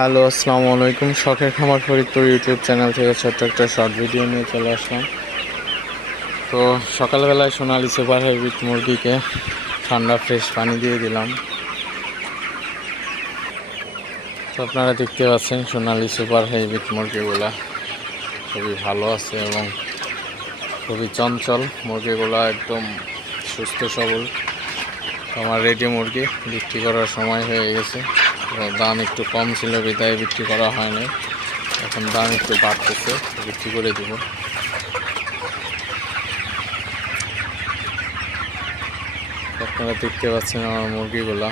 Hello, আসসালামু আলাইকুম। শখের খামার ফরিদপুর ইউটিউব চ্যানেল থেকে ছোট্ট একটা শর্ট ভিডিও নিয়ে চলে আসলাম। তো সকালবেলায় সোনালি সুপার হাইব্রিড মুরগিকে ঠান্ডা, ফ্রেশ পানি দিয়ে দিলাম। তো আপনারা দেখতে পাচ্ছেন সোনালি সুপার হাইব্রিড মুরগিগুলা খুবই ভালো আছে এবং খুবই চঞ্চল। মুরগিগুলো একদম সুস্থ সবল। আমার রেডি মুরগি বিক্রি করার সময় হয়ে গেছে। দাম একটু কম ছিল, বিদায় বিক্রি করা হয়নি এখন দাম একটু বাড়তেছে, বিক্রি করে দিব। আপনারা দেখতে পাচ্ছেন আমার মুরগিগুলা।